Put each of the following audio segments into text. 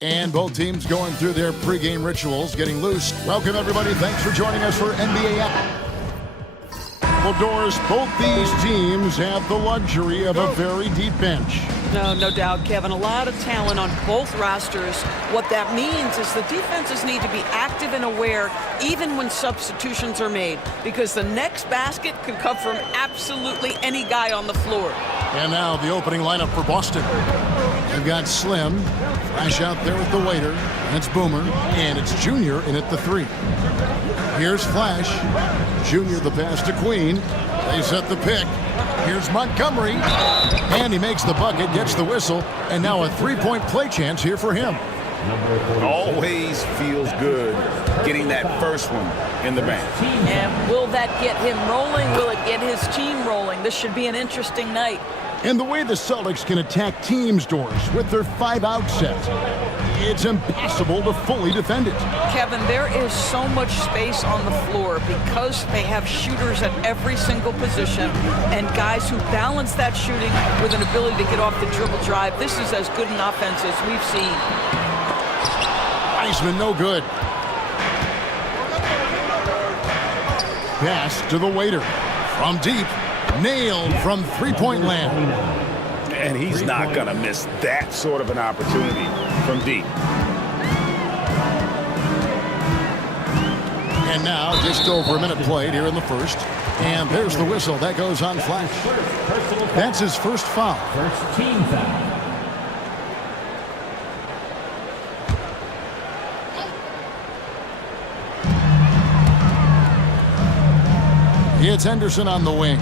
And both teams going through their pregame rituals, getting loose. Welcome, everybody. Thanks for joining us for NBA Well, Doris, both these teams have the luxury of a very deep bench. No doubt, Kevin. A lot of talent on both rosters. What that means is the defenses need to be active and aware even when substitutions are made, because the next basket could come from absolutely any guy on the floor. And now the opening lineup for Boston. They've got Slim, Flash out there with the waiter, and it's Boomer, and it's Junior in at the 3. Here's Flash. Junior the pass to Queen. They set the pick. Here's Montgomery. And he makes the bucket, gets the whistle, and now a three-point play chance here for him. Always feels good getting that first one in the bank. And will that get him rolling? Will it get his team rolling? This should be an interesting night. And the way the Celtics can attack teams, Doris, with their 5-out set, it's impossible to fully defend it. Kevin, there is so much space on the floor because they have shooters at every single position and guys who balance that shooting with an ability to get off the dribble drive. This is as good an offense as we've seen. Iceman, no good. Pass to the waiter. From deep. Nailed from three-point land. And he's not going to miss that sort of an opportunity from deep. And now, just over a minute played here in the first. And there's the whistle. That goes on Flash. That's his first foul. First team foul. It's Henderson on the wing.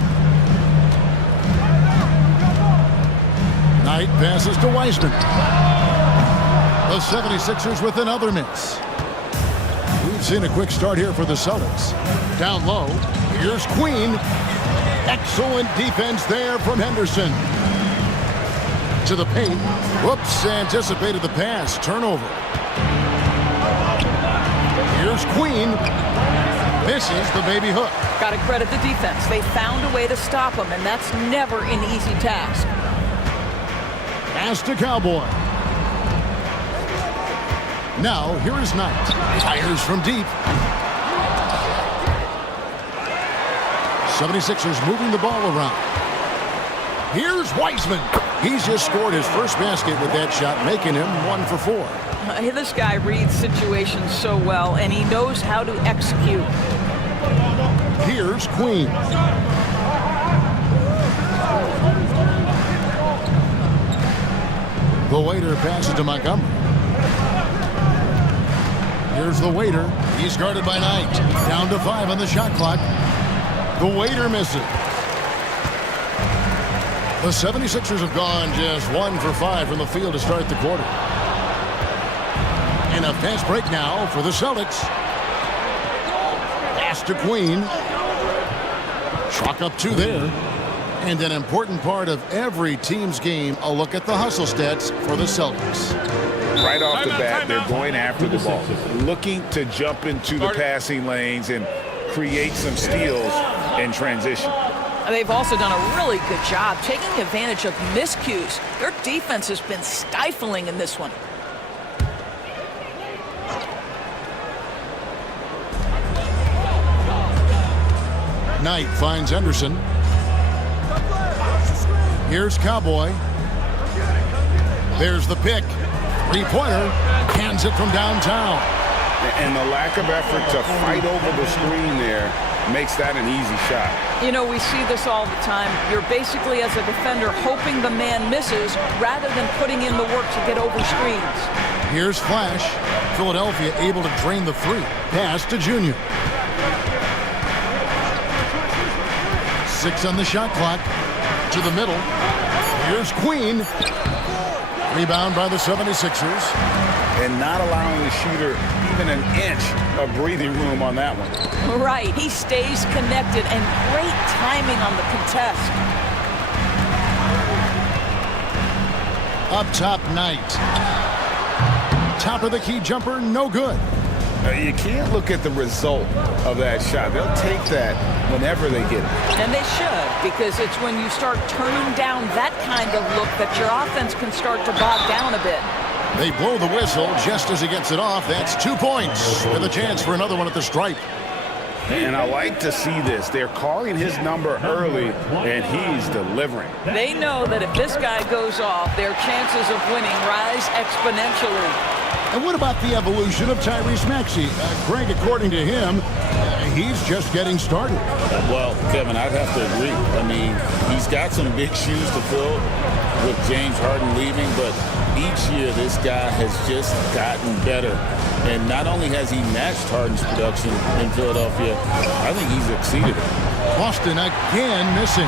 Knight passes to Wiseman. The 76ers with another miss. We've seen a quick start here for the Celtics. Down low, here's Queen. Excellent defense there from Henderson. To the paint. Whoops, anticipated the pass. Turnover. Here's Queen. Misses the baby hook. Got to credit the defense. They found a way to stop him, and that's never an easy task. Pass to Cowboy. Now, here is Knight. Fires from deep. 76ers moving the ball around. Here's Wiseman. He's just scored his first basket with that shot, making him 1 for 4. This guy reads situations so well, and he knows how to execute. Here's Queen. The waiter passes to Montgomery. Here's the waiter. He's guarded by Knight. Down to 5 on the shot clock. The waiter misses. The 76ers have gone just 1 for 5 from the field to start the quarter. And a fast break now for the Celtics. Pass to Queen. Chalk up 2 there. And an important part of every team's game, a look at the hustle stats for the Celtics. Right off the bat, they're going after the ball, looking to jump into the passing lanes and create some steals in transition. They've also done a really good job taking advantage of miscues. Their defense has been stifling in this one. Knight finds Henderson. Here's Cowboy. There's the pick. Three-pointer. Hands it from downtown. And the lack of effort to fight over the screen there makes that an easy shot. You know, we see this all the time. You're basically, as a defender, hoping the man misses rather than putting in the work to get over screens. Here's Flash. Philadelphia able to drain the 3. Pass to Junior. 6 on the shot clock. To the middle. Here's Queen. Rebound by the 76ers. And not allowing the shooter even an inch of breathing room on that one. Right. He stays connected, and great timing on the contest. Up top, Knight. Top of the key jumper, no good. You can't look at the result of that shot. They'll take that whenever they get it. And they should, because it's when you start turning down that kind of look that your offense can start to bog down a bit. They blow the whistle just as he gets it off. That's 2 points with a chance for another one at the stripe. And I like to see this. They're calling his number early, and he's delivering. They know that if this guy goes off, their chances of winning rise exponentially. And what about the evolution of Tyrese Maxey? Greg, according to him, he's just getting started. Well, Kevin, I'd have to agree. I mean, he's got some big shoes to fill with James Harden leaving, but each year this guy has just gotten better. And not only has he matched Harden's production in Philadelphia, I think he's exceeded it. Boston again missing.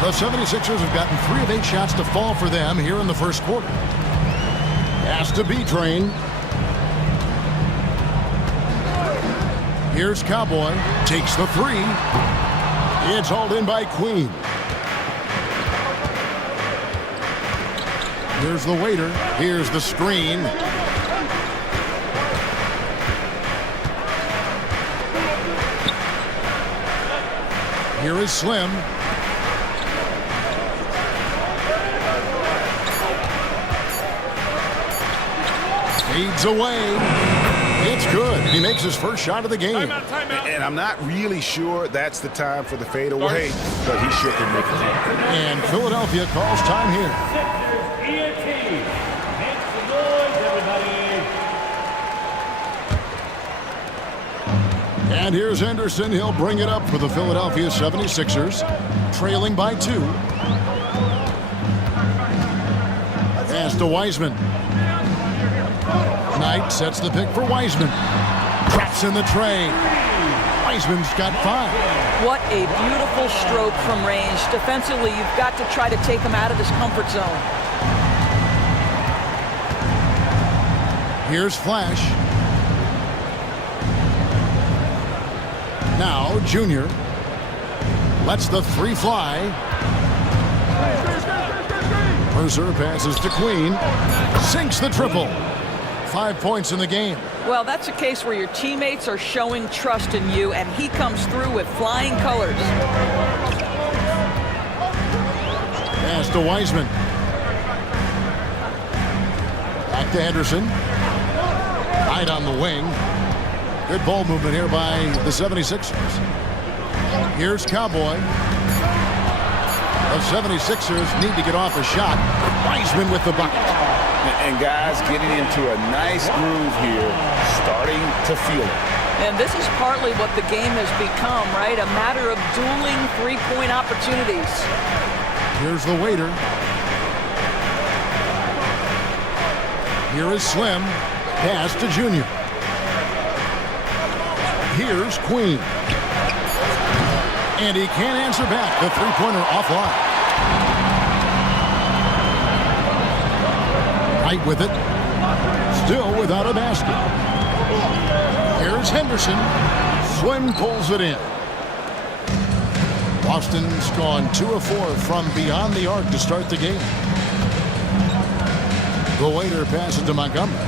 The 76ers have gotten 3 of 8 shots to fall for them here in the first quarter. Has to be Train. Here's Cowboy. Takes the 3. It's hauled in by Queen. Here's the waiter. Here's the screen. Here is Slim. Fades away. It's good. He makes his first shot of the game. Timeout. And I'm not really sure that's the time for the fadeaway, but he sure can make it. And Philadelphia calls time here. ENT. Make some noise, everybody. And here's Henderson. He'll bring it up for the Philadelphia 76ers, trailing by 2. Pass to Wiseman. Knight sets the pick for Wiseman. Traps in the tray. Wiseman's got 5. What a beautiful stroke from range. Defensively, you've got to try to take him out of his comfort zone. Here's Flash. Now, Junior lets the 3 fly. Mercer passes to Queen. Sinks the triple. 5 points in the game. Well, that's a case where your teammates are showing trust in you, and he comes through with flying colors. Pass to Wiseman. Back to Henderson. Right on the wing. Good ball movement here by the 76ers. Here's Cowboy. The 76ers need to get off a shot. Wiseman with the bucket. And guys getting into a nice groove here, starting to feel it. And this is partly what the game has become, right? A matter of dueling three-point opportunities. Here's the waiter. Here is Slim. Pass to Junior. Here's Queen. And he can't answer back. The three-pointer offline. Right with it. Still without a basket. Here's Henderson. Slim pulls it in. Boston's gone 2 of 4 from beyond the arc to start the game. The waiter passes to Montgomery.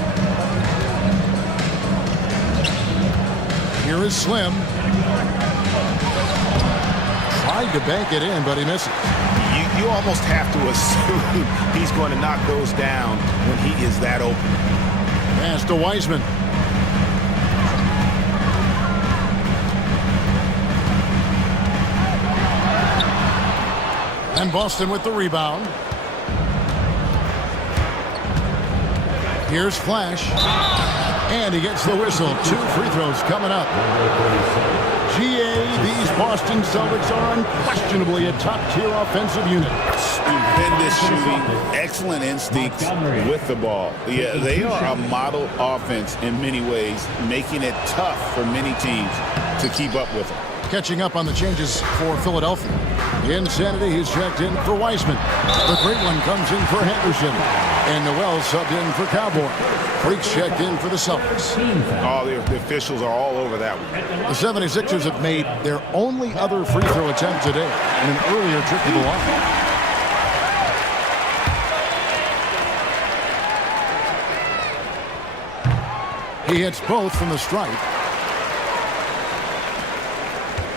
Here is Slim. Tried to bank it in, but he misses. You almost have to assume he's going to knock those down when he is that open. Pass to Wiseman. And Boston with the rebound. Here's Flash. And he gets the whistle. 2 free throws coming up. GA, these Boston Celtics are unquestionably a top-tier offensive unit. Stupendous shooting, excellent instincts with the ball. Yeah, they are a model offense in many ways, making it tough for many teams to keep up with them. Catching up on the changes for Philadelphia. Insanity, he's checked in for Wiseman. The great one comes in for Henderson. And Noel subbed in for Cowboy. Freaks checked in for the Celtics. Oh, the officials are all over that one. The 76ers have made their only other free throw attempt today in an earlier trip to the line. He hits both from the stripe.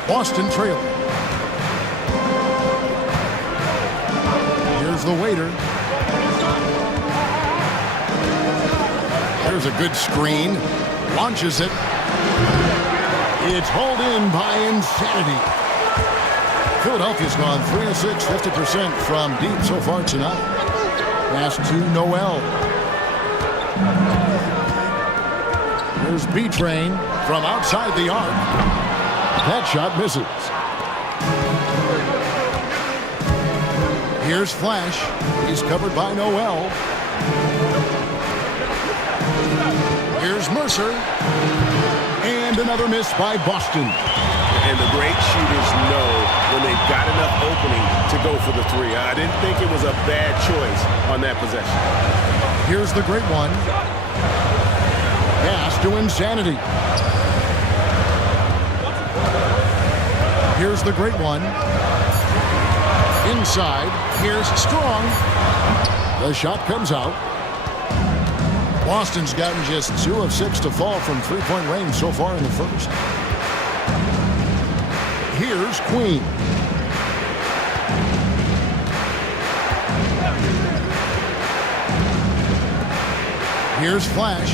Boston trailing. Here's the waiter. There's a good screen. Launches it. It's hauled in by Insanity. Philadelphia's gone 3 of 6, 50% from deep so far tonight. Pass to Noel. There's B-Train from outside the arc. That shot misses. Here's Flash. He's covered by Noel. Here's Mercer. And another miss by Boston. And the great shooters know when they've got enough opening to go for the three. I didn't think it was a bad choice on that possession. Here's the great one. Pass to Insanity. Here's the great one. Inside. Here's Strong. The shot comes out. Boston's gotten just 2 of 6 to fall from three-point range so far in the first. Here's Queen. Here's Flash.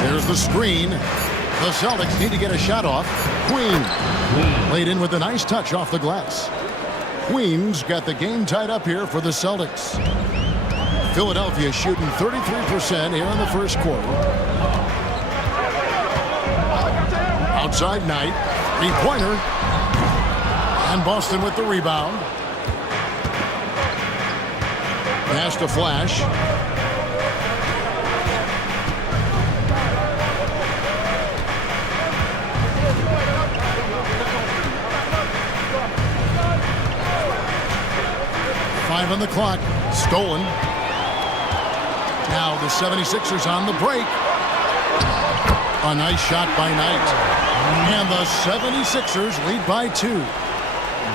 There's the screen. The Celtics need to get a shot off. Queen laid in with a nice touch off the glass. Queen's got the game tied up here for the Celtics. Philadelphia shooting 33% here in the first quarter. Outside Knight. Three-pointer. And Boston with the rebound. Pass to Flash. Five on the clock. Stolen. Now the 76ers on the break. A nice shot by Knight. And the 76ers lead by 2.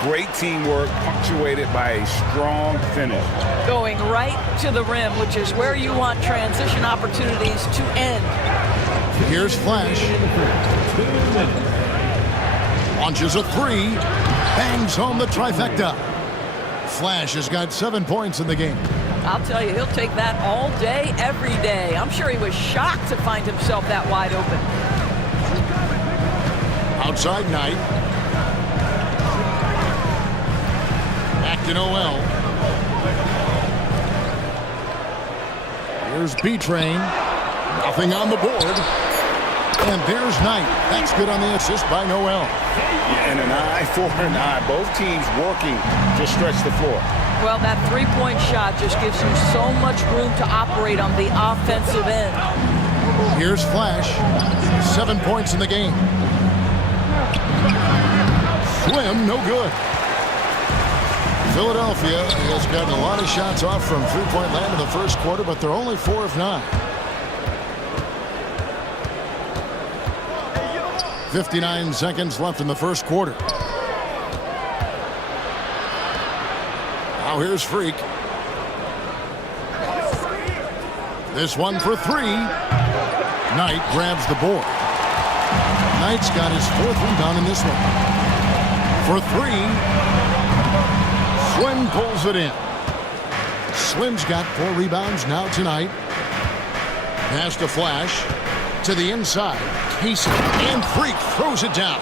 Great teamwork punctuated by a strong finish. Going right to the rim, which is where you want transition opportunities to end. Here's Flash. Launches a 3. Bangs home the trifecta. Flash has got 7 points in the game. I'll tell you, he'll take that all day, every day. I'm sure he was shocked to find himself that wide open. Outside Knight. Back to Noel. Here's B-Train. Nothing on the board. And there's Knight. That's good on the assist by Noel. And an eye for an eye. Both teams working to stretch the floor. Well, that three-point shot just gives you so much room to operate on the offensive end. Here's Flash. 7 points in the game. Swim, no good. Philadelphia has gotten a lot of shots off from three-point land in the first quarter, but they're only 4 of 9. 59 seconds left in the first quarter. Now here's Freak. This one for 3. Knight grabs the board. Knight's got his 4th rebound in this one. For 3. Slim pulls it in. Slim's got 4 rebounds now tonight. Pass to Flash. To the inside. Casey and Freak throws it down.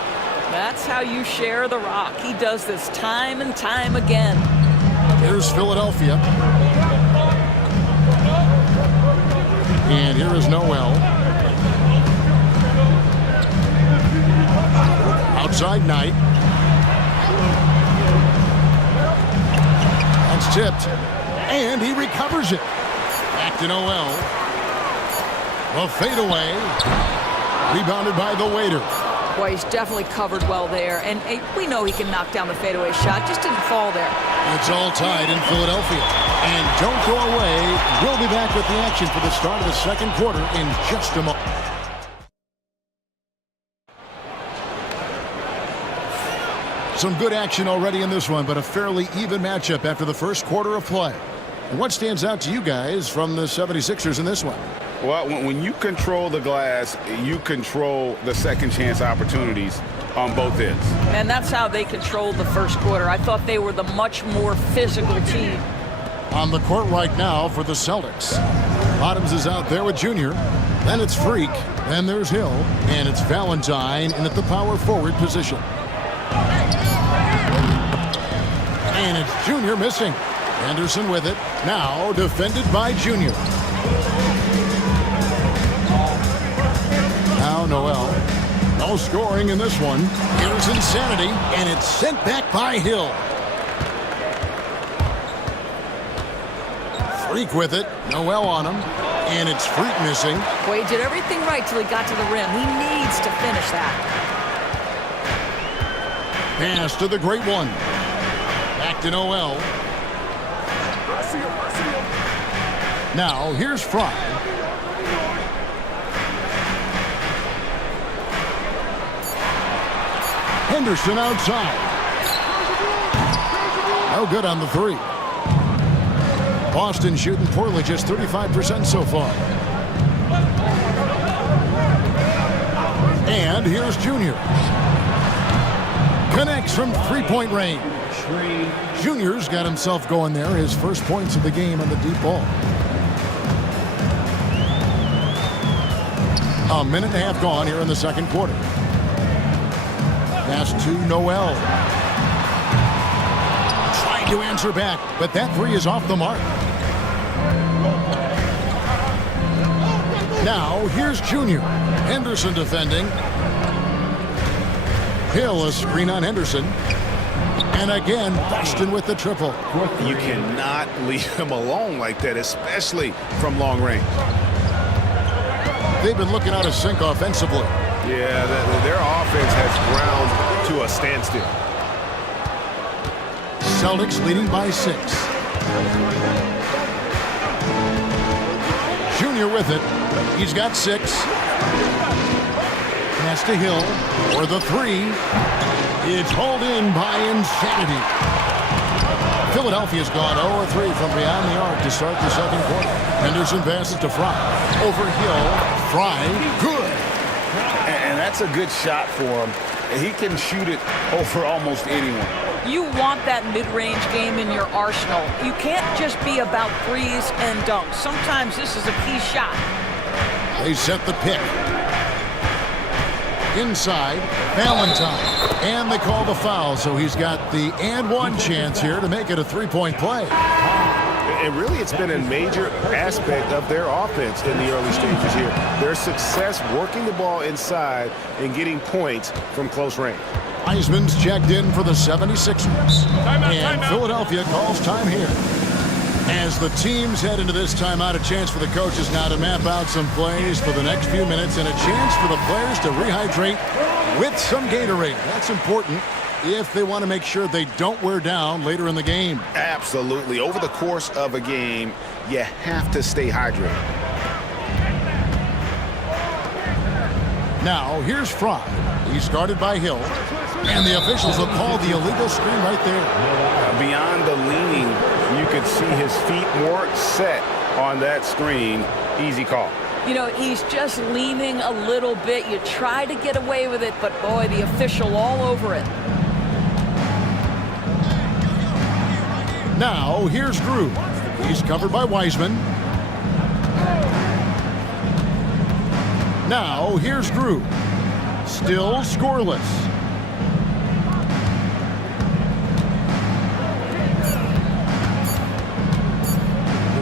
That's how you share the rock. He does this time and time again. Here's Philadelphia. And here is Noel. Outside Knight. That's tipped. And he recovers it. Back to Noel. A fadeaway. Rebounded by the waiter. Boy, he's definitely covered well there. And we know he can knock down the fadeaway shot. Just didn't fall there. It's all tied in Philadelphia. And don't go away. We'll be back with the action for the start of the second quarter in just a moment. Some good action already in this one, but a fairly even matchup after the first quarter of play. And what stands out to you guys from the 76ers in this one? Well, when you control the glass, you control the second chance opportunities on both ends. And that's how they controlled the first quarter. I thought they were the much more physical team. On the court right now for the Celtics. Bottoms is out there with Junior. Then it's Freak. Then there's Hill. And it's Valentine in at the power forward position. And it's Junior missing. Anderson with it. Now defended by Junior. Now Noel. No scoring in this one. Here's Insanity. And it's sent back by Hill. Freak with it. Noel on him. And it's Freak missing. Boy, he did everything right till he got to the rim. He needs to finish that. Pass to the great one. Back to Noel. Now here's Fry. Henderson outside. No good on the three. Boston shooting poorly, just 35% so far. And here's Junior. Connects from three-point range. Junior's got himself going there. His first points of the game on the deep ball. A minute and a half gone here in the second quarter. Pass to Noel. Trying to answer back, but that three is off the mark. Now, here's Junior. Henderson defending. Hill, a screen on Henderson. And again, Boston with the triple. You cannot leave him alone like that, especially from long range. They've been looking out of sync offensively. Yeah, their offense has ground to a standstill. Celtics leading by 6. Junior with it. He's got 6. Pass to Hill for the three. It's hauled in by Insanity. Philadelphia's gone 0-3 from beyond the arc to start the second quarter. Henderson passes to Fry. Over Hill. Fry. Good. And that's a good shot for him. He can shoot it over almost anyone. You want that mid-range game in your arsenal. You can't just be about threes and dunks. Sometimes this is a key shot. They set the pick. Inside, Valentine. And they call the foul, so he's got the and one chance here to make it a three-point play. And really, it's been a major aspect of their offense in the early stages here. Their success working the ball inside and getting points from close range. Wiseman's checked in for the 76ers. And Philadelphia calls time here. As the teams head into this timeout, a chance for the coaches now to map out some plays for the next few minutes and a chance for the players to rehydrate with some Gatorade. That's important if they want to make sure they don't wear down later in the game. Absolutely. Over the course of a game, you have to stay hydrated. Now, here's Fry. He's guarded by Hill. And the officials have called the illegal screen right there. Beyond the leaning, you could see his feet more set on that screen. Easy call. You know, he's just leaning a little bit. You try to get away with it, but boy, the official all over it. Now, here's Drew. He's covered by Wiseman. Now, here's Drew. Still scoreless.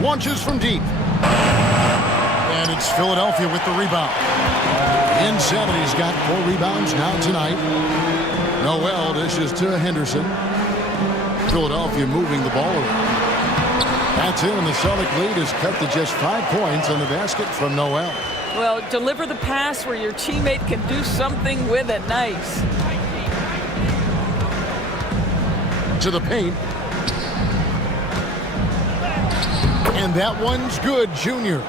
Launches from deep. And it's Philadelphia with the rebound. Insanity's got 4 rebounds now tonight. Noel dishes to Henderson. Philadelphia moving the ball around. That's it, and the Celtic lead is cut to just 5 points on the basket from Noel. Well, deliver the pass where your teammate can do something with it. Nice. To the paint. And that one's good, Junior.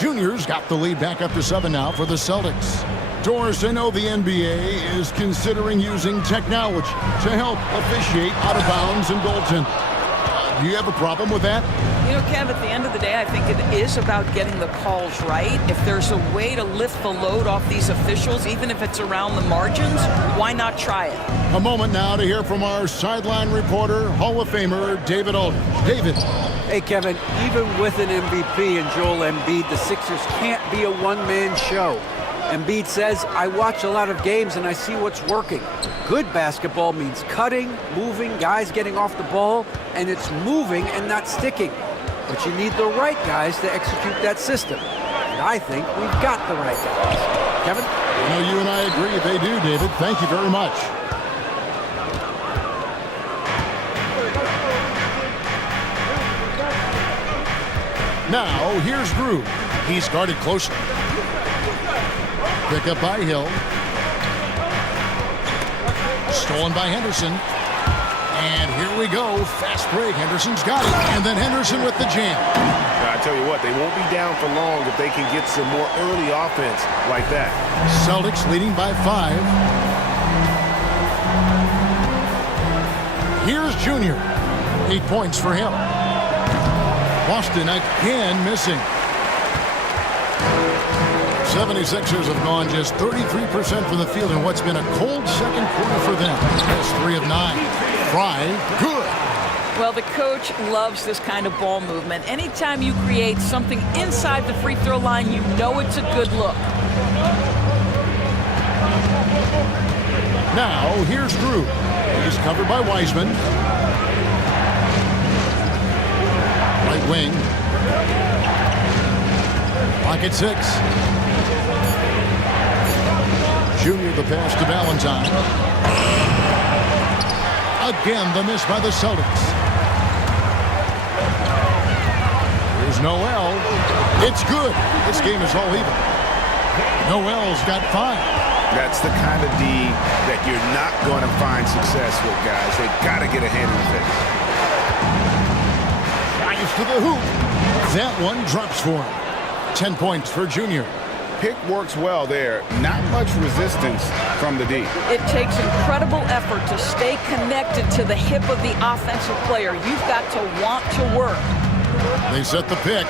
Junior's got the lead back up to 7 now for the Celtics. Doris, I know the NBA is considering using technology to help officiate out of bounds and goaltending. Do you have a problem with that? You know, Kev, at the end of the day, I think it is about getting the calls right. If there's a way to lift the load off these officials, even if it's around the margins, why not try it? A moment now to hear from our sideline reporter, Hall of Famer David Aldridge. David. Hey, Kevin, even with an MVP and Joel Embiid, the Sixers can't be a one-man show. Embiid says, I watch a lot of games and I see what's working. Good basketball means cutting, moving, guys getting off the ball, and it's moving and not sticking. But you need the right guys to execute that system. And I think we've got the right guys. Kevin? You know, you and I agree they do, David. Thank you very much. Now, here's Drew. He's guarded closely. Pick up by Hill. Stolen by Henderson. And here we go. Fast break. Henderson's got it. And then Henderson with the jam. I tell you what, they won't be down for long if they can get some more early offense like that. Celtics leading by 5. Here's Junior. 8 points for him. Boston again missing. 76ers have gone just 33% from the field in what's been a cold second quarter for them. That's 3 of 9. Fry, good. Well, the coach loves this kind of ball movement. Anytime you create something inside the free throw line, you know it's a good look. Now, here's Drew. He's covered by Wiseman. Right wing. Pocket 6. Junior the pass to Valentine. Again, the miss by the Celtics. Here's Noel. It's good. This game is all even. Noel's got 5. That's the kind of D that you're not going to find success with, guys. They've got to get a hand in the face. Drives to the hoop. That one drops for him. 10 points for Junior. Pick works well there. Not much resistance from the D. It takes incredible effort to stay connected to the hip of the offensive player. You've got to want to work. They set the pick.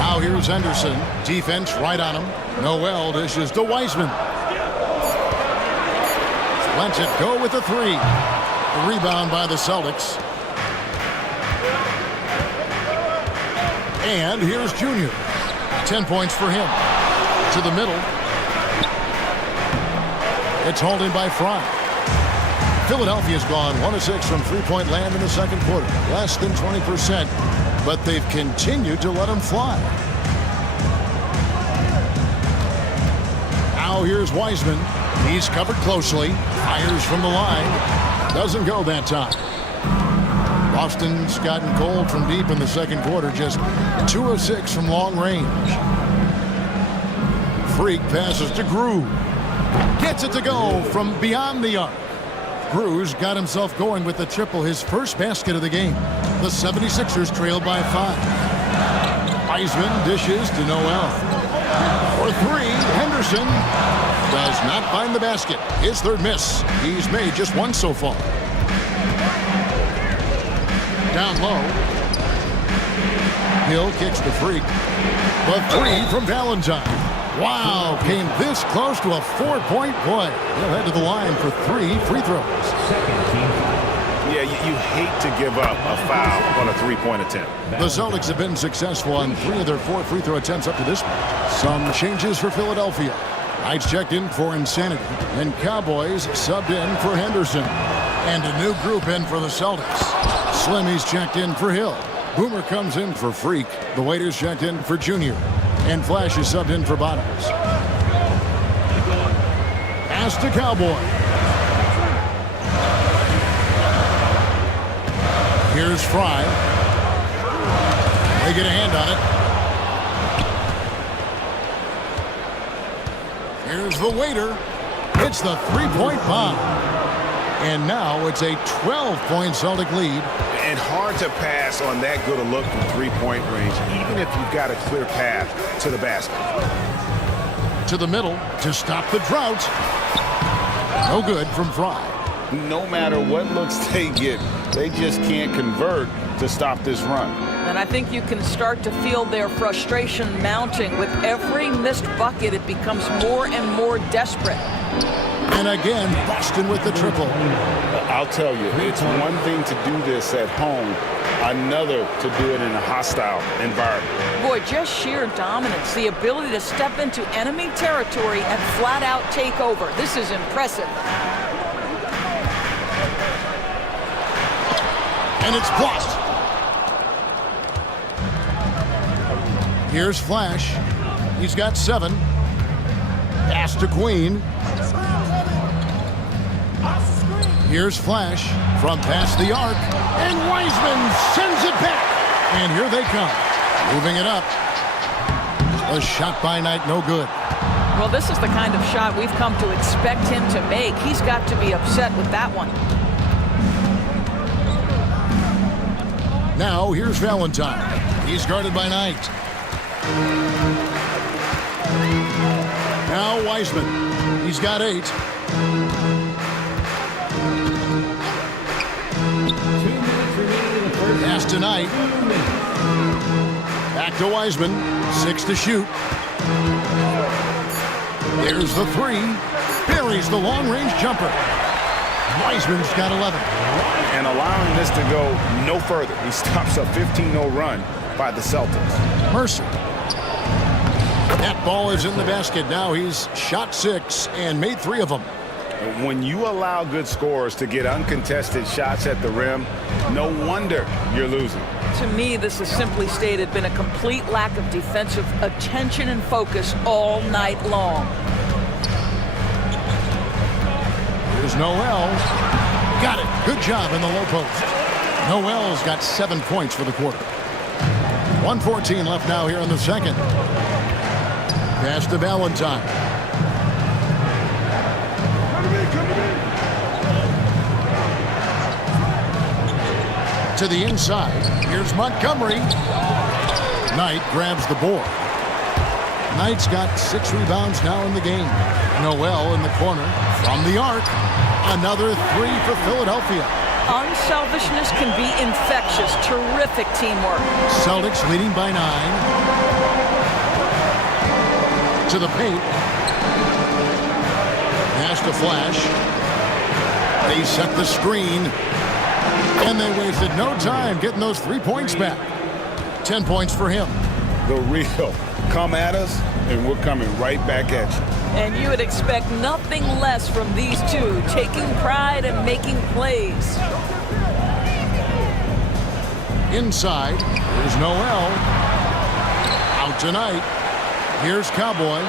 Now here's Henderson. Defense right on him. Noel dishes to Wiseman. Lets it go with the 3. The rebound by the Celtics. And here's Junior. 10 points for him. To the middle. It's hauled in by Fry. Philadelphia's gone 1 of 6 from three-point land in the second quarter. Less than 20%, but they've continued to let them fly. Now here's Wiseman. He's covered closely. Fires from the line. Doesn't go that time. Boston's gotten cold from deep in the second quarter, just 2 of 6 from long range. Freak passes to Grew. Gets it to go from beyond the arc. Grew's got himself going with the triple, his first basket of the game. The 76ers trail by 5. Wiseman dishes to Noel. For 3, Henderson does not find the basket. His third miss. He's made just 1 so far. Down low. Hill kicks the Freak. The 3 from Valentine. Wow, came this close to a 4-point play. He'll head to the line for 3 free throws. Yeah, you hate to give up a foul on a 3-point attempt. The Celtics have been successful on 3 of their 4 free throw attempts up to this point. Some changes for Philadelphia. Knights checked in for Insanity, and Cowboys subbed in for Henderson. And a new group in for the Celtics. Slimmy's checked in for Hill. Boomer comes in for Freak. The Waiters checked in for Junior. And Flash is subbed in for Bottoms. Pass to Cowboy. Here's Fry. They get a hand on it. Here's the Waiter. It's the 3-point bomb. And now it's a 12-point Celtic lead. And hard to pass on that good a look from 3-point range, even if you've got a clear path to the basket. To the middle to stop the drought. No good from Fry. No matter what looks they get, they just can't convert to stop this run. And I think you can start to feel their frustration mounting. With every missed bucket, it becomes more and more desperate. And again, Boston with the triple. I'll tell you, it's one thing to do this at home, another to do it in a hostile environment. Boy, just sheer dominance, the ability to step into enemy territory and flat out take over. This is impressive. And it's blocked. Here's Flash. He's got 7. Pass to Queen. Here's Flash from past the arc. And Wiseman sends it back. And here they come. Moving it up. A shot by Knight, no good. Well, this is the kind of shot we've come to expect him to make. He's got to be upset with that one. Now, here's Valentine. He's guarded by Knight. Now, Wiseman. He's got 8. Pass to Knight. Back to Wiseman. 6 to shoot. There's the 3. Buries the long-range jumper. Wiseman's got 11. And allowing this to go no further. He stops a 15-0 run by the Celtics. Mercer. That ball is in the basket. Now he's shot 6 and made 3 of them. When you allow good scorers to get uncontested shots at the rim, no wonder you're losing. To me, this has simply stated been a complete lack of defensive attention and focus all night long. Here's Noel. Got it. Good job in the low post. Noel's got 7 points for the quarter. 1:14 left now here in the second. Pass to Valentine. To the inside. Here's Montgomery. Knight grabs the board. Knight's got 6 rebounds now in the game. Noel in the corner. From the arc. Another 3 for Philadelphia. Unselfishness can be infectious. Terrific teamwork. Celtics leading by 9. To the paint. Pass to Flash. They set the screen. And they wasted no time getting those 3 points back. 10 points for him. The real. Come at us, and we're coming right back at you. And you would expect nothing less from these two, taking pride and making plays. Inside, here's Noel. Out tonight. Here's Cowboy.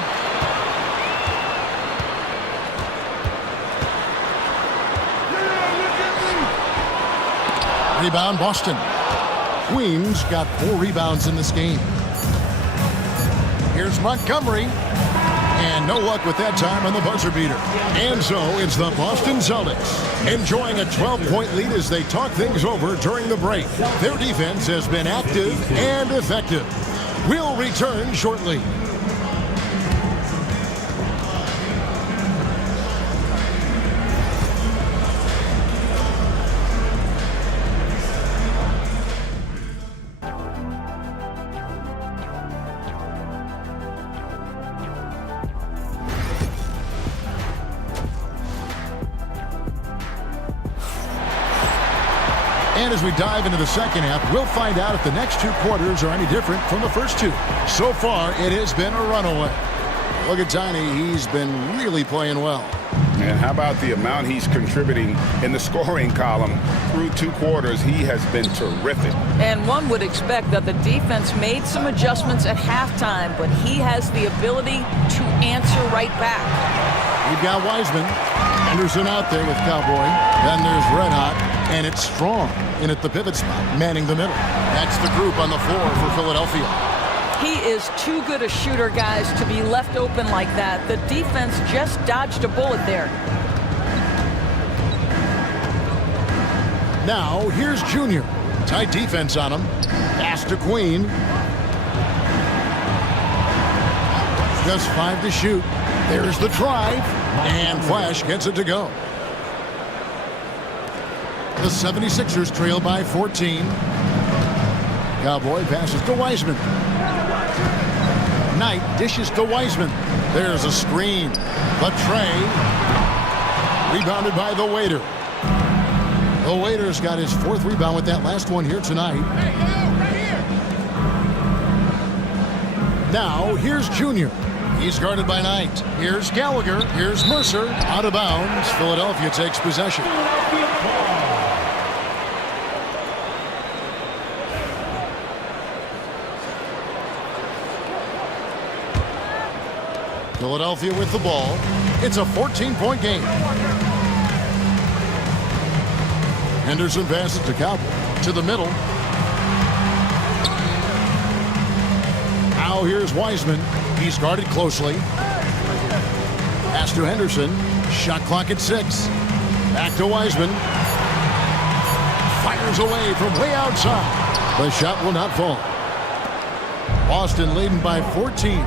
Rebound, Boston. Queens got 4 rebounds in this game. Here's Montgomery. And no luck with that time on the buzzer beater. And so it's the Boston Celtics enjoying a 12-point lead as they talk things over during the break. Their defense has been active and effective. We'll return shortly. And as we dive into the second half, we'll find out if the next 2 quarters are any different from the first 2. So far, it has been a runaway. Look at Tiny. He's been really playing well. And how about the amount he's contributing in the scoring column? Through 2 quarters, he has been terrific. And one would expect that the defense made some adjustments at halftime, but he has the ability to answer right back. You've got Wiseman. Anderson out there with Cowboy. Then there's Red Hot. And it's Strong in at the pivot spot, manning the middle. That's the group on the floor for Philadelphia. He is too good a shooter, guys, to be left open like that. The defense just dodged a bullet there. Now, here's Junior. Tight defense on him. Pass to Queen. Just 5 to shoot. There's the drive. And Flash gets it to go. The 76ers trail by 14. Cowboy passes to Wiseman. Knight dishes to Wiseman. There's a screen. The tray. Rebounded by the Waiter. The Waiter's got his 4th rebound with that last one here tonight. Now, here's Junior. He's guarded by Knight. Here's Gallagher. Here's Mercer. Out of bounds. Philadelphia takes possession. Philadelphia with the ball. It's a 14-point game. Henderson passes to Cowboy. To the middle. Now here's Wiseman. He's guarded closely. Pass to Henderson. Shot clock at 6. Back to Wiseman. Fires away from way outside. The shot will not fall. Boston leading by 14.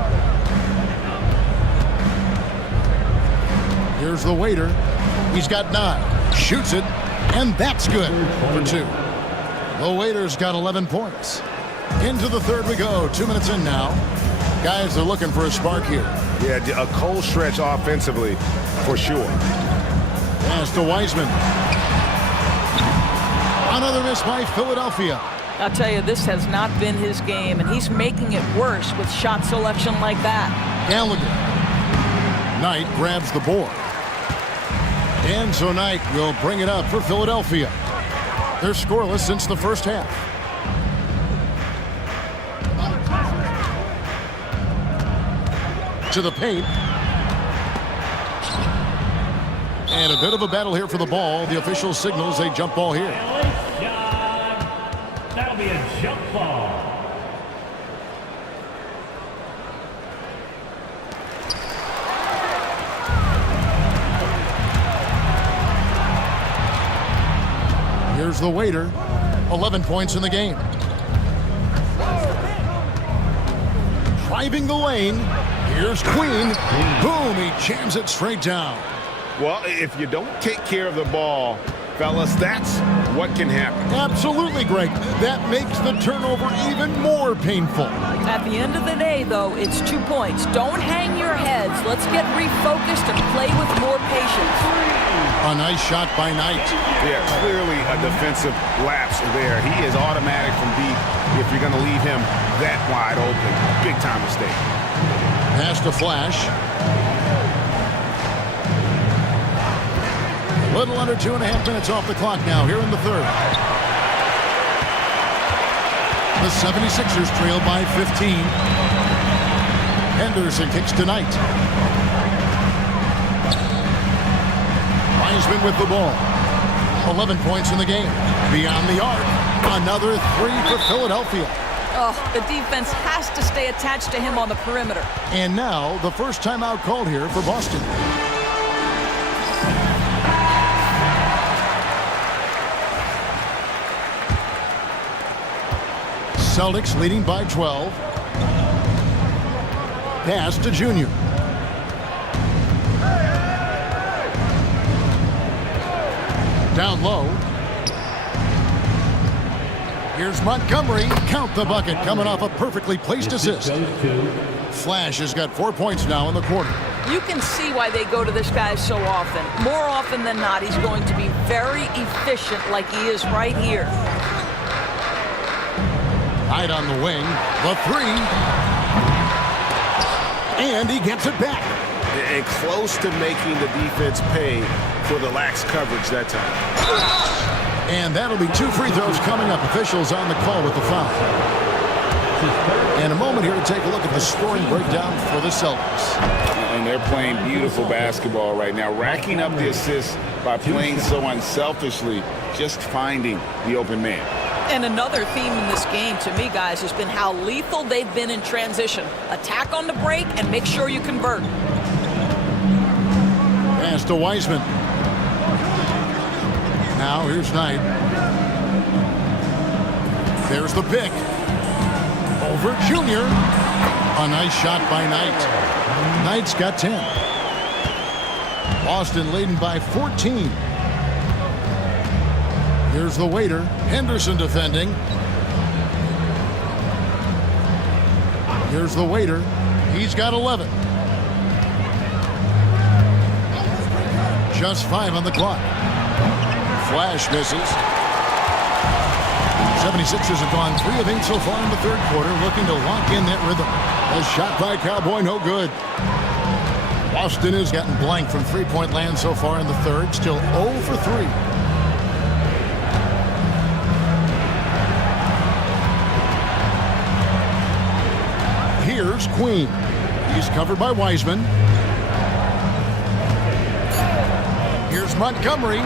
Here's the Waiter. He's got 9. Shoots it. And that's good for 2. The Waiter's got 11 points. Into the 3rd we go. 2 minutes in now. Guys are looking for a spark here. Yeah, a cold stretch offensively, for sure. Pass to Wiseman. Another miss by Philadelphia. I'll tell you, this has not been his game, and he's making it worse with shot selection like that. Gallagher. Knight grabs the board. And so Knight will bring it up for Philadelphia. They're scoreless since the first half. To the paint. And a bit of a battle here for the ball. The official signals a jump ball here. That'll be a jump ball. Here's the Waiter. 11 points in the game. Driving the lane. Here's Queen. Boom, he jams it straight down. Well, if you don't take care of the ball, fellas, that's what can happen. Absolutely, Greg. That makes the turnover even more painful. At the end of the day, though, it's 2 points. Don't hang your heads. Let's get refocused and play with more patience. A nice shot by Knight. Yeah, clearly a defensive lapse there. He is automatic from deep if you're going to leave him that wide open. Big time mistake. Pass to Flash. A little under 2.5 minutes off the clock now here in the 3rd. The 76ers trail by 15. Henderson kicks to Knight. Wiseman with the ball. 11 points in the game. Beyond the arc. Another 3 for Philadelphia. Oh, the defense has to stay attached to him on the perimeter. And now the first timeout called here for Boston. Celtics leading by 12. Pass to Junior. Down low. Here's Montgomery. Count the bucket coming off a perfectly placed assist. Flash has got 4 points now in the quarter. You can see why they go to this guy so often. More often than not, he's going to be very efficient like he is right here. Knight on the wing. The 3. And he gets it back. And close to making the defense pay for the lax coverage that time. And that'll be 2 free throws coming up. Officials on the call with the foul. And a moment here to take a look at the scoring breakdown for the Celtics. And they're playing beautiful basketball right now, racking up the assists by playing so unselfishly, just finding the open man. And another theme in this game, to me, guys, has been how lethal they've been in transition. Attack on the break and make sure you convert. Pass to Wiseman. Now here's Knight. There's the pick. Over Junior. A nice shot by Knight. Knight's got 10. Boston leading by 14. Here's the Waiter. Henderson defending. Here's the Waiter. He's got 11. Just 5 on the clock. Flash misses. 76ers have gone 3 of 8 so far in the third quarter, looking to lock in that rhythm. A shot by Cowboy, no good. Boston has gotten blank from three-point land so far in the third, still 0 for 3. Here's Queen. He's covered by Wiseman. Here's Montgomery.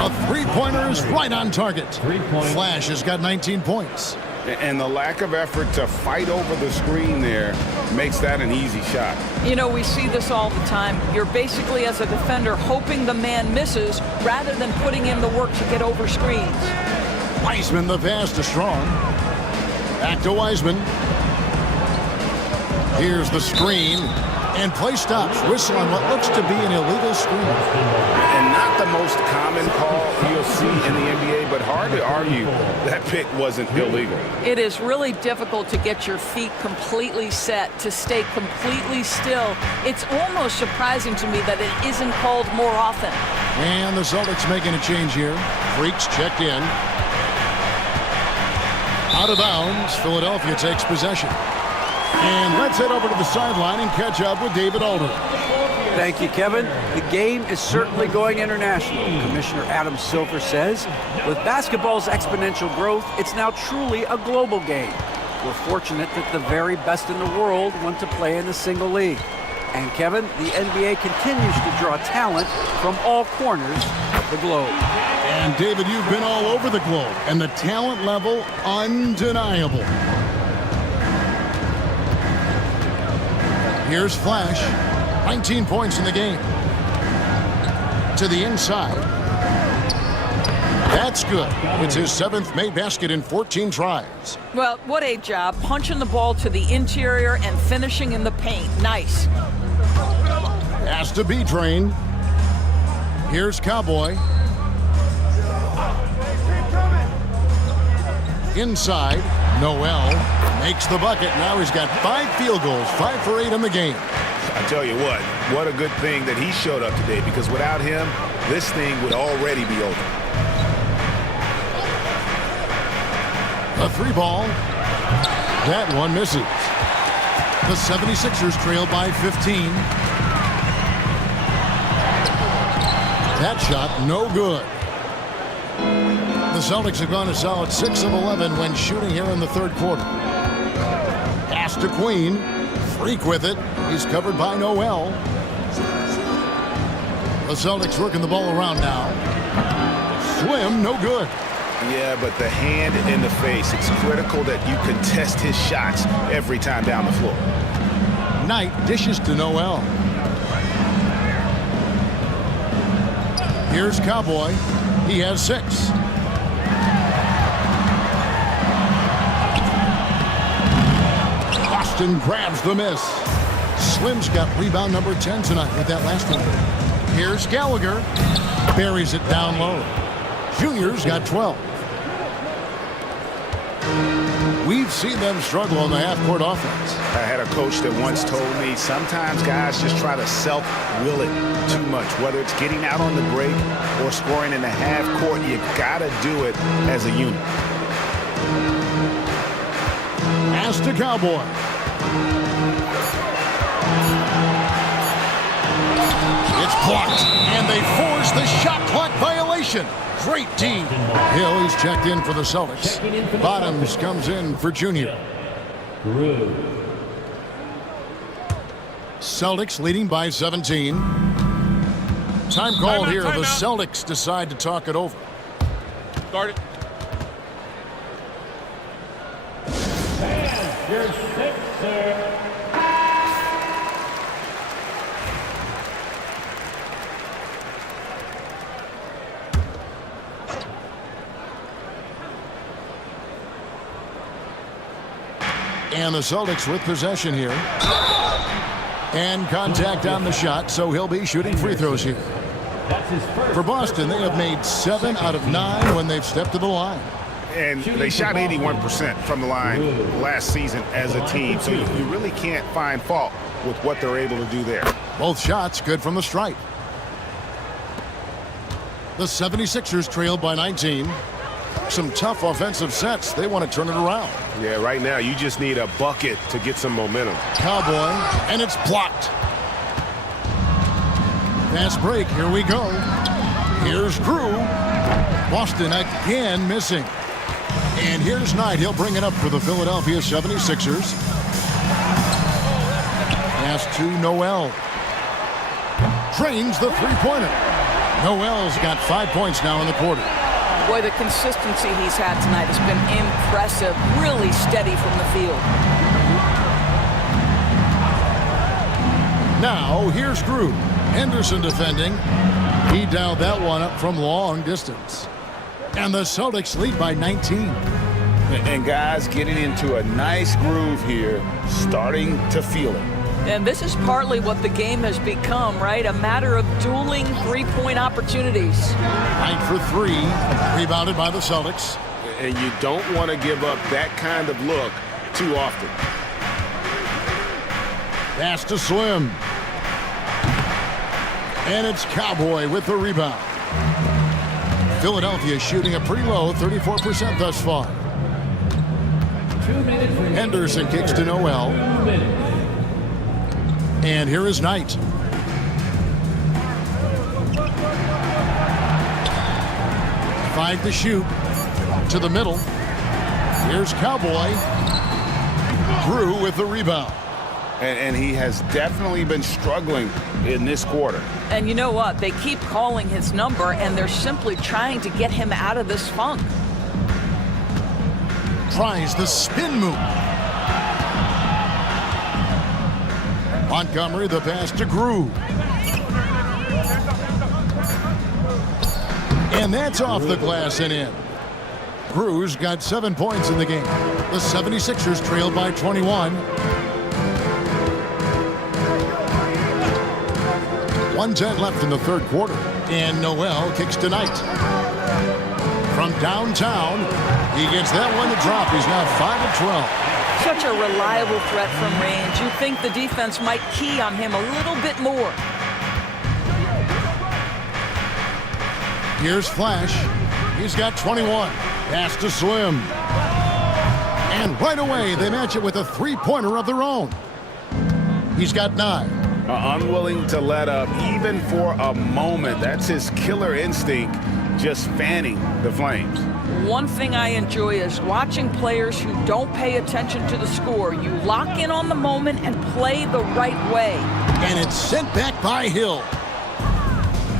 A three-pointer is right on target. Flash has got 19 points. And the lack of effort to fight over the screen there makes that an easy shot. You know, we see this all the time. You're basically, as a defender, hoping the man misses rather than putting in the work to get over screens. Wiseman, the pass to Strong. Back to Wiseman. Here's the screen. And play stops. Whistle on what looks to be an illegal screen. And not the most common call you'll see in the NBA, but hard to argue that pick wasn't illegal. It is really difficult to get your feet completely set, to stay completely still. It's almost surprising to me that it isn't called more often. And the Celtics making a change here. Freaks checked in. Out of bounds. Philadelphia takes possession. And let's head over to the sideline and catch up with David Aldridge. Thank you, Kevin. The game is certainly going international. Commissioner Adam Silver says, with basketball's exponential growth, it's now truly a global game. We're fortunate that the very best in the world want to play in a single league. And Kevin, the NBA continues to draw talent from all corners of the globe. And David, you've been all over the globe, and the talent level undeniable. Here's Flash. 19 points in the game. To the inside. That's good. It's his 7th made basket in 14 tries. Well, what a job. Punching the ball to the interior and finishing in the paint. Nice. Has to be trained. Here's Cowboy. Inside. Noel makes the bucket. Now he's got 5 field goals, 5 for 8 in the game. I tell you what a good thing that he showed up today, because without him, this thing would already be over. A 3-ball. That one misses. The 76ers trail by 15. That shot no good. The Celtics have gone a solid 6 of 11 when shooting here in the third quarter. Pass to Queen. Freak with it. He's covered by Noel. The Celtics working the ball around now. Slim, no good. Yeah, but the hand in the face, it's critical that you contest his shots every time down the floor. Knight dishes to Noel. Here's Cowboy. He has 6. Boston grabs the miss. Slim's got rebound number 10 tonight with that last one. Here's Gallagher. Buries it down low. Junior's got 12. We've seen them struggle on the half-court offense. I had a coach that once told me sometimes guys just try to self-will it too much. Whether it's getting out on the break or scoring in the half-court, you got to do it as a unit. Pass to Cowboy. It's blocked, and they force the shot clock violation. Great team. Hill, he's checked in for the Celtics. Bottoms comes in for Junior. Celtics leading by 17. Time called here. The Celtics decide to talk it over. Start it. Your sixer. And the Celtics with possession here. And contact on the shot, so he'll be shooting free throws here. For Boston, they have made 7 out of 9 when they've stepped to the line. And they shot 81% from the line last season as a team, so you really can't find fault with what they're able to do there. Both shots good from the stripe. The 76ers trailed by 19. Some tough offensive sets. They want to turn it around. Yeah, right now you just need a bucket to get some momentum. Cowboy, and it's blocked. Fast break, here we go. Here's Drew. Boston again missing. And here's Knight. He'll bring it up for the Philadelphia 76ers. Pass to Noel. Drains the three-pointer. Noel's got 5 points now in the quarter. Boy, the consistency he's had tonight has been impressive. Really steady from the field. Now, here's Drew. Henderson defending. He dialed that one up from long distance. And the Celtics lead by 19. And guys getting into a nice groove here, starting to feel it. And this is partly what the game has become, right? A matter of dueling three-point opportunities. Knight for three. Rebounded by the Celtics. And you don't want to give up that kind of look too often. Pass to Slim. And it's Cowboy with the rebound. Philadelphia shooting a pretty low 34% thus far. Henderson kicks to Noel. And here is Knight. Five to shoot. To the middle. Here's Cowboy. Drew with the rebound. And he has definitely been struggling in this quarter. And you know what? They keep calling his number, and they're simply trying to get him out of this funk. Tries the spin move. Montgomery, the pass to Grew. And that's off the glass and in. Grew's got 7 points in the game. The 76ers trailed by 21. 1:10 left in the third quarter. And Noel kicks to Knight. From downtown, he gets that one to drop. He's now 5 of 12. Such a reliable threat from range. You'd think the defense might key on him a little bit more. Here's Flash. He's got 21. Pass to Slim. And right away, they match it with a three-pointer of their own. He's got 9. Unwilling to let up even for a moment. That's his killer instinct, just fanning the flames. One thing I enjoy is watching players who don't pay attention to the score. You lock in on the moment and play the right way. And it's sent back by Hill.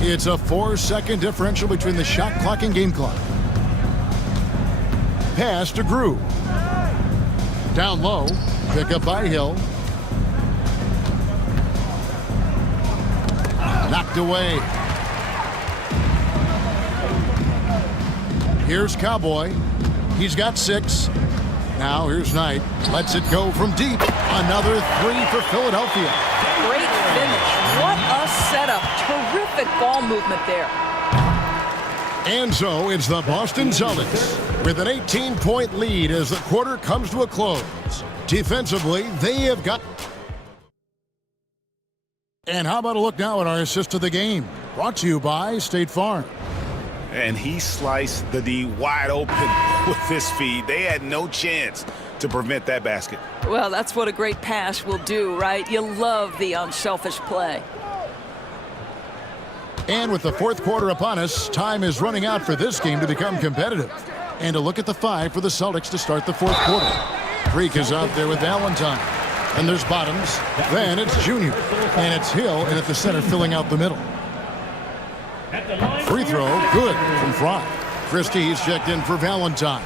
It's a 4-second differential between the shot clock and game clock. Pass to Grew. Down low. Pick up by Hill. Knocked away. Here's Cowboy. He's got 6. Now here's Knight. Lets it go from deep. Another 3 for Philadelphia. Great finish. What a setup. Terrific ball movement there. And so it's the Boston Celtics with an 18-point lead as the quarter comes to a close. Defensively, they have got... And how about a look now at our assist of the game? Brought to you by State Farm. And he sliced the D wide open with his feed. They had no chance to prevent that basket. Well, that's what a great pass will do, right? You love the unselfish play. And with the fourth quarter upon us, time is running out for this game to become competitive. And a look at the 5 for the Celtics to start the fourth quarter. Creek is out there with Valentine. And there's Bottoms. Then it's Junior. And it's Hill in at the center filling out the middle. Free throw, good from Fry. Christie's checked in for Valentine.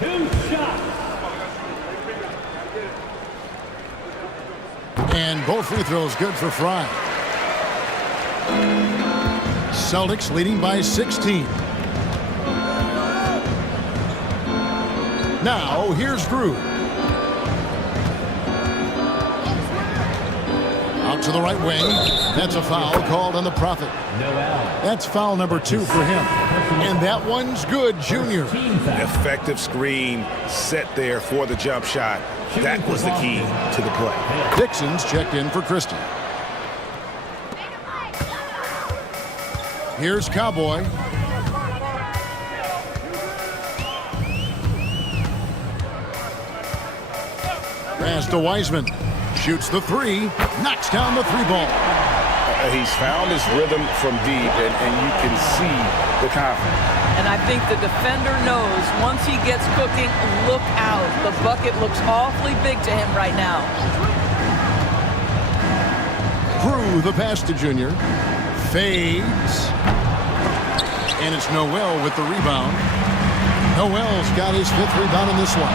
And both free throws good for Fry. Celtics leading by 16. Now, here's Drew. Out to the right wing. That's a foul called on the Prophet. That's foul number 2 for him. And that one's good, Junior. Effective screen set there for the jump shot. That was the key to the play. Dixon's checked in for Christie. Here's Cowboy. Pass to Wiseman. Shoots the 3. Knocks down the 3 ball. He's found his rhythm from deep, and you can see the confidence. And I think the defender knows once he gets cooking, look out. The bucket looks awfully big to him right now. Through the pass to Junior. Fades. And it's Noel with the rebound. Noel's got his 5th rebound in this one.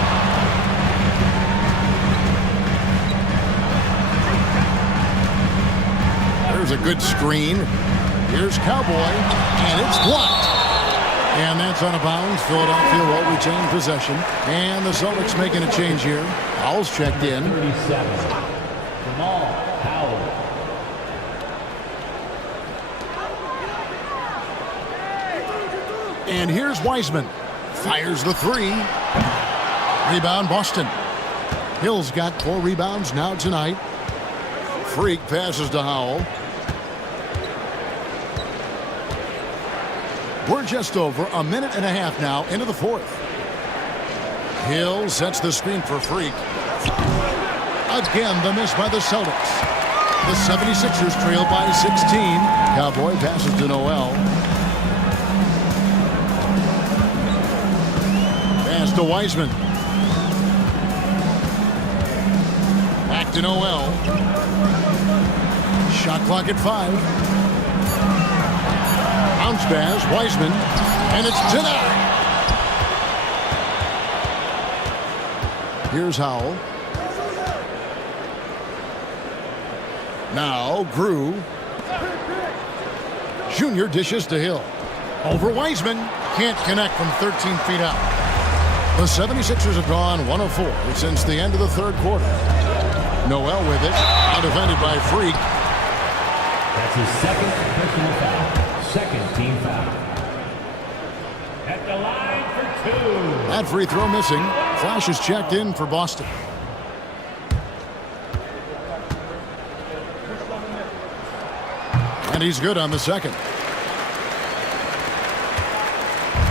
There's a good screen. Here's Cowboy, and it's blocked. And that's out of bounds. Philadelphia will retain possession. And the Celtics making a change here. Owls checked in. 37. Jamal Powell. And here's Wiseman. Fires the 3. Rebound, Boston. Hill's got 4 rebounds now tonight. Freak passes to Howell. We're just over a minute and a half now into the 4th. Hill sets the screen for Freak. Again, the miss by the Celtics. The 76ers trail by 16. Cowboy passes to Noel. Pass to Wiseman. Back to Noel. Shot clock at 5. Bounce pass, Wiseman, and it's denied. Here's Howell. Now Grew. Junior dishes to Hill. Over Wiseman. Can't connect from 13 feet out. The 76ers have gone 1 of 4 since the end of the 3rd quarter. Noel with it. Out defended by Freak. That's his 2nd personal foul. 2nd team foul. At the line for 2. That free throw missing. Flash is checked in for Boston. And he's good on the 2nd.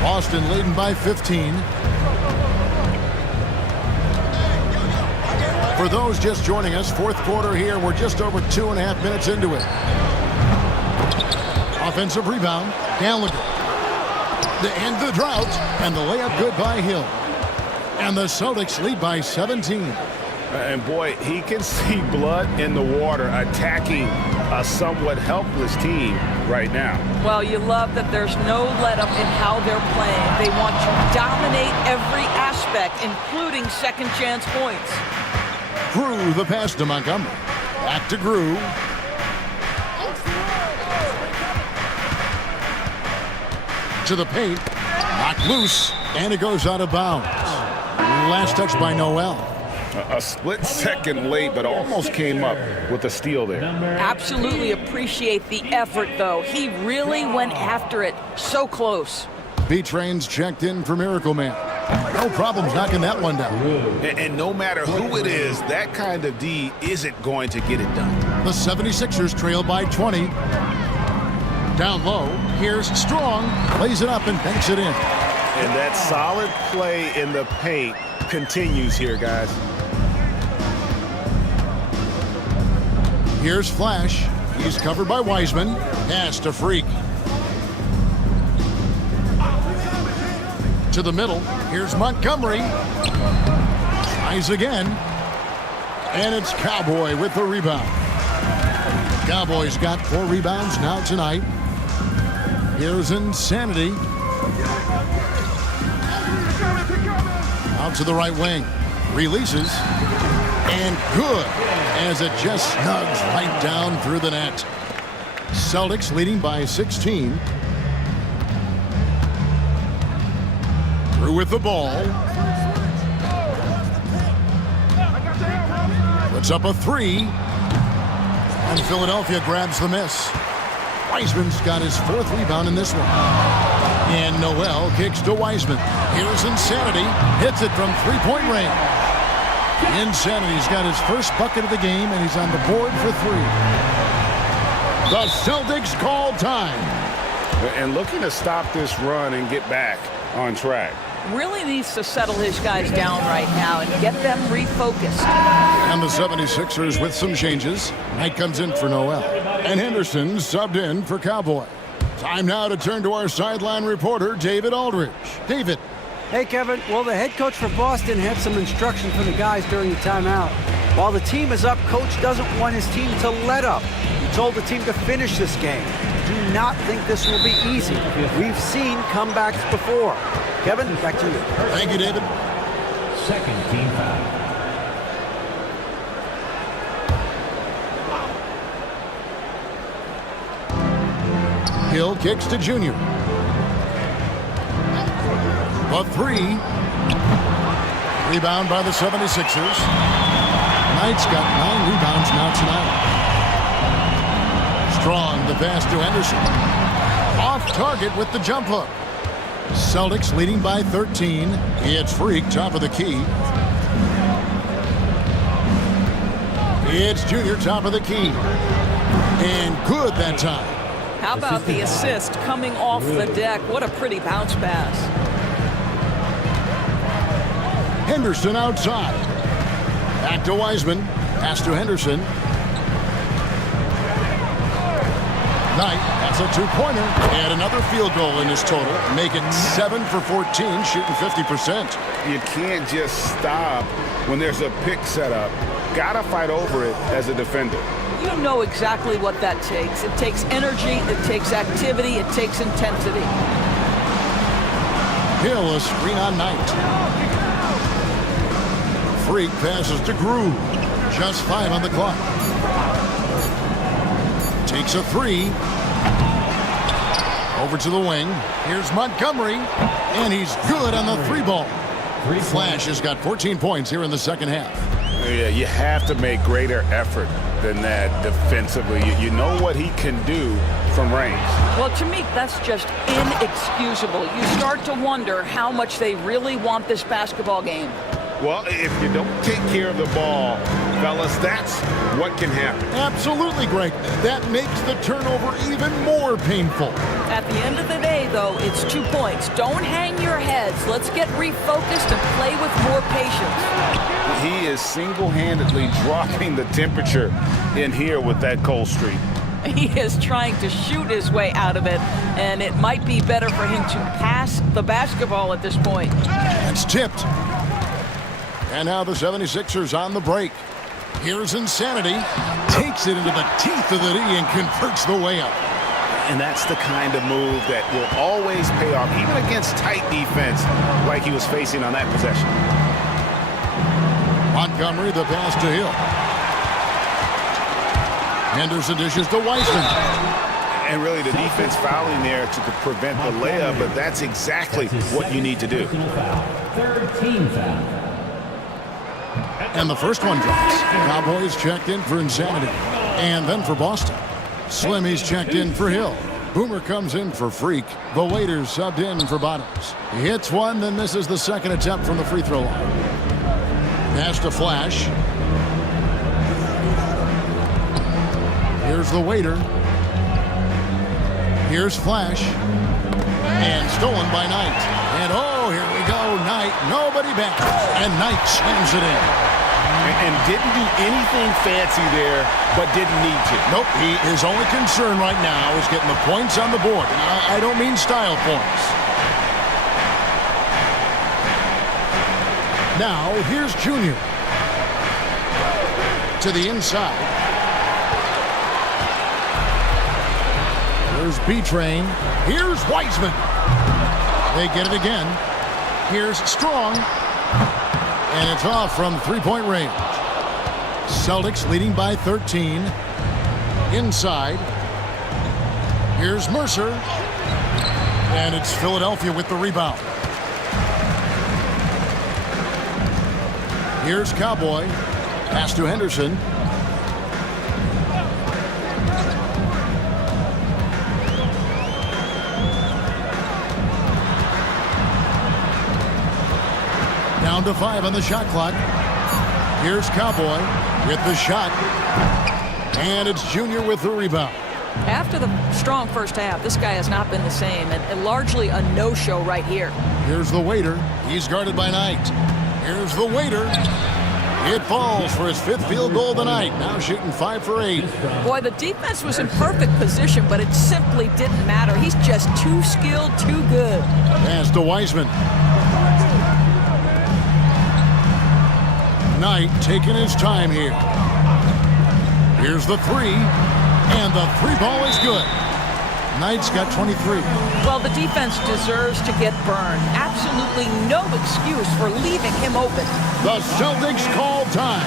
Boston leading by 15. For those just joining us, 4th quarter here. We're just over 2.5 minutes into it. Offensive rebound, Gallagher. The end of the drought, and the layup good by Hill. And the Celtics lead by 17. And boy, he can see blood in the water attacking a somewhat helpless team right now. Well, you love that there's no let-up in how they're playing. They want to dominate every aspect, including second-chance points. Grew the pass to Montgomery. Back to Grew. To the paint. Knocked loose. And it goes out of bounds. Last touch by Noel. A split second late, but almost came up with a steal there. Absolutely appreciate the effort, though. He really went after it. So close. B-Train's checked in for Miracle Man. No problems knocking that one down. And no matter who it is, that kind of D isn't going to get it done. The 76ers trail by 20. Down low, here's Strong, lays it up and banks it in. And that solid play in the paint continues here, guys. Here's Flash. He's covered by Wiseman. Pass to Freak. To the middle. Here's Montgomery. Tries again. And it's Cowboy with the rebound. Cowboys got 4 rebounds now tonight. Here's Insanity. Out to the right wing. Releases. And good. As it just snugs right down through the net. Celtics leading by 16. Through with the ball. Puts up a 3. And Philadelphia grabs the miss. Wiseman's got his 4th rebound in this one. And Noel kicks to Wiseman. Here's Insanity. Hits it from 3-point range. Insanity's got his first bucket of the game, and he's on the board for 3. The Celtics call time. And looking to stop this run and get back on track. Really needs to settle his guys down right now and get them refocused. And the 76ers with some changes. Knight comes in for Noel. And Henderson subbed in for Cowboy. Time now to turn to our sideline reporter, David Aldridge. David. Hey, Kevin. Well, the head coach for Boston had some instruction for the guys during the timeout. While the team is up, coach doesn't want his team to let up. He told the team to finish this game. Do not think this will be easy. We've seen comebacks before. Kevin, back to you. Thank you, David. Second team foul. Hill kicks to Junior. A 3. Rebound by the 76ers. Knight's got 9 rebounds now tonight. Strong, the pass to Henderson. Off target with the jump hook. Celtics leading by 13. It's Freak, top of the key. It's Junior, top of the key. And good that time. How about the assist coming off the deck? What a pretty bounce pass. Henderson outside. Back to Wiseman. Pass to Henderson. Knight, that's a 2-pointer. And another field goal in his total. Make it 7 for 14, shooting 50%. You can't just stop when there's a pick set up. Gotta fight over it as a defender. You know exactly what that takes. It takes energy, it takes activity, it takes intensity. Hill, a screen on Knight. Freak passes to Groove. Just 5 on the clock. Takes a 3. Over to the wing. Here's Montgomery. And he's good on the 3-ball. Flash has got 14 points here in the second half. Yeah, you have to make greater effort than that defensively. You know what he can do from range. Well, to me, that's just inexcusable. You start to wonder how much they really want this basketball game. Well, if you don't take care of the ball, fellas, that's what can happen. Absolutely, Greg. That makes the turnover even more painful. At the end of the day, though, it's 2 points. Don't hang your heads. Let's get refocused and play with more patience. He is single-handedly dropping the temperature in here with that cold streak. He is trying to shoot his way out of it, and it might be better for him to pass the basketball at this point. It's tipped. And now the 76ers on the break. Here's Insanity. Takes it into the teeth of the D and converts the way up. And that's the kind of move that will always pay off, even against tight defense like he was facing on that possession. Montgomery, the pass to Hill. Henderson dishes to Wiseman. And really the defense fouling there to prevent the layup, but that's exactly what you need to do. Third team foul. And the first one drops. Cowboys checked in for Insanity. And then for Boston. Slimmy's checked in for Hill. Boomer comes in for Freak. The waiters subbed in for Bottoms. He hits one, then misses the second attempt from the free throw line. Pass to Flash. Here's the waiter. Here's Flash. And stolen by Knight. And oh, here we go. Knight, nobody back. And Knight slams it in. And didn't do anything fancy there, but didn't need to. Nope, his only concern right now is getting the points on the board. I don't mean style points. Now, here's Junior. To the inside. Here's B-Train. Here's Wiseman. They get it again. Here's Strong. And it's off from 3-point range. Celtics leading by 13. Inside. Here's Mercer. And it's Philadelphia with the rebound. Here's Cowboy. Pass to Henderson. Down to 5 on the shot clock. Here's Cowboy with the shot. And it's Junior with the rebound. After the strong first half, this guy has not been the same, and largely a no-show right here. Here's the waiter. He's guarded by Knight. Here's the waiter. It falls for his 5th field goal of the night. Now shooting 5 for 8. Boy, the defense was in perfect position, but it simply didn't matter. He's just too skilled, too good. Pass to Wiseman. Knight taking his time here. Here's the 3. And the 3 ball is good. Knight's got 23. Well, the defense deserves to get burned. Absolutely no excuse for leaving him open. The Celtics call time.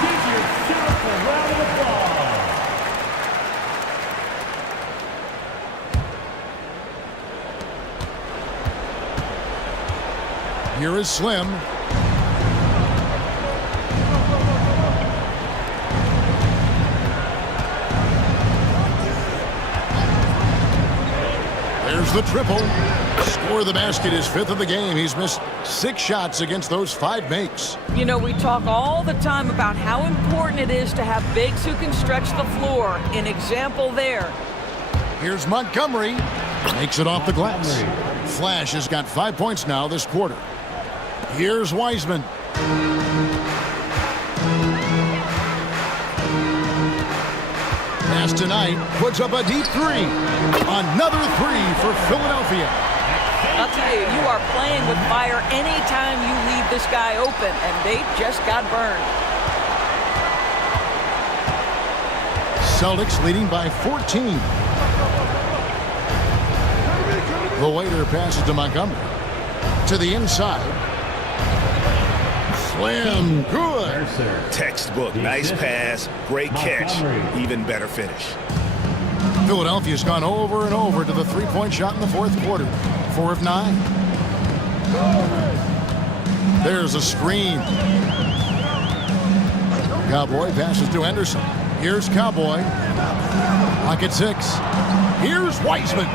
Give yourself a round of applause. Here is Slim. There's the triple. Score the basket, his 5th of the game. He's missed 6 shots against those 5 makes. You know, we talk all the time about how important it is to have bigs who can stretch the floor. An example there. Here's Montgomery. Makes it off the glass. Flash has got 5 points now this quarter. Here's Wiseman. Pass tonight. Puts up a deep 3. Another 3 for Philadelphia. I'll tell you, you are playing with fire anytime you leave this guy open, and they just got burned. Celtics leading by 14. The waiter passes to Montgomery. To the inside. Slam. Good. Textbook. Nice pass. Great catch. Even better finish. Philadelphia's gone over and over to the 3-point shot in the 4th quarter. 4 of 9. There's a screen. Cowboy passes to Henderson. Here's Cowboy. Pocket 6. Here's Wiseman.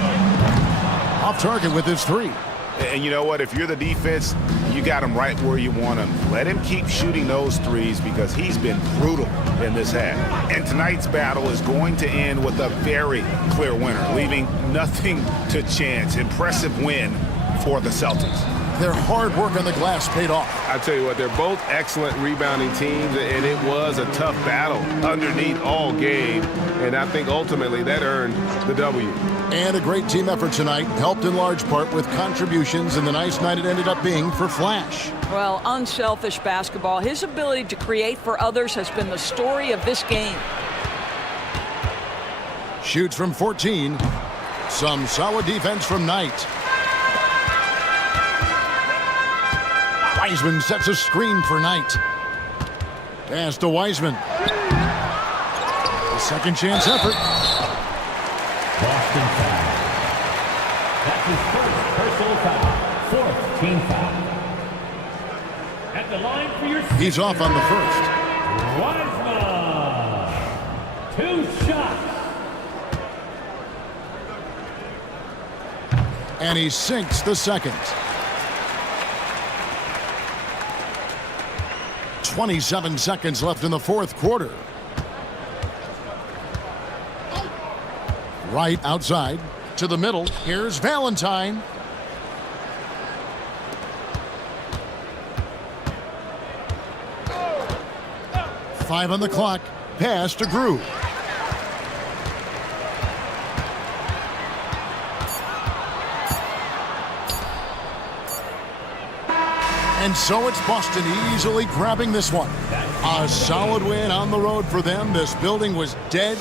Off target with his 3. And you know what? If you're the defense, you got him right where you want him. Let him keep shooting those threes because he's been brutal in this half. And tonight's battle is going to end with a very clear winner, leaving nothing to chance. Impressive win for the Celtics. Their hard work on the glass paid off. I tell you what, they're both excellent rebounding teams, and it was a tough battle underneath all game. And I think ultimately that earned the W. And a great team effort tonight, helped in large part with contributions in the nice night it ended up being for Flash. Well, unselfish basketball. His ability to create for others has been the story of this game. Shoots from 14. Some solid defense from Knight. Wiseman sets a screen for Knight. Pass to Wiseman. A second chance effort. Boston foul. That's his 1st personal foul. 4th team foul. At the line for your... He's off on the 1st. Wiseman. 2 shots. And he sinks the 2nd. 27 seconds left in the 4th quarter. Right outside to the middle. Here's Valentine. Five on the clock. Pass to Grew. And so it's Boston easily grabbing this one. A solid win on the road for them. This building was dead.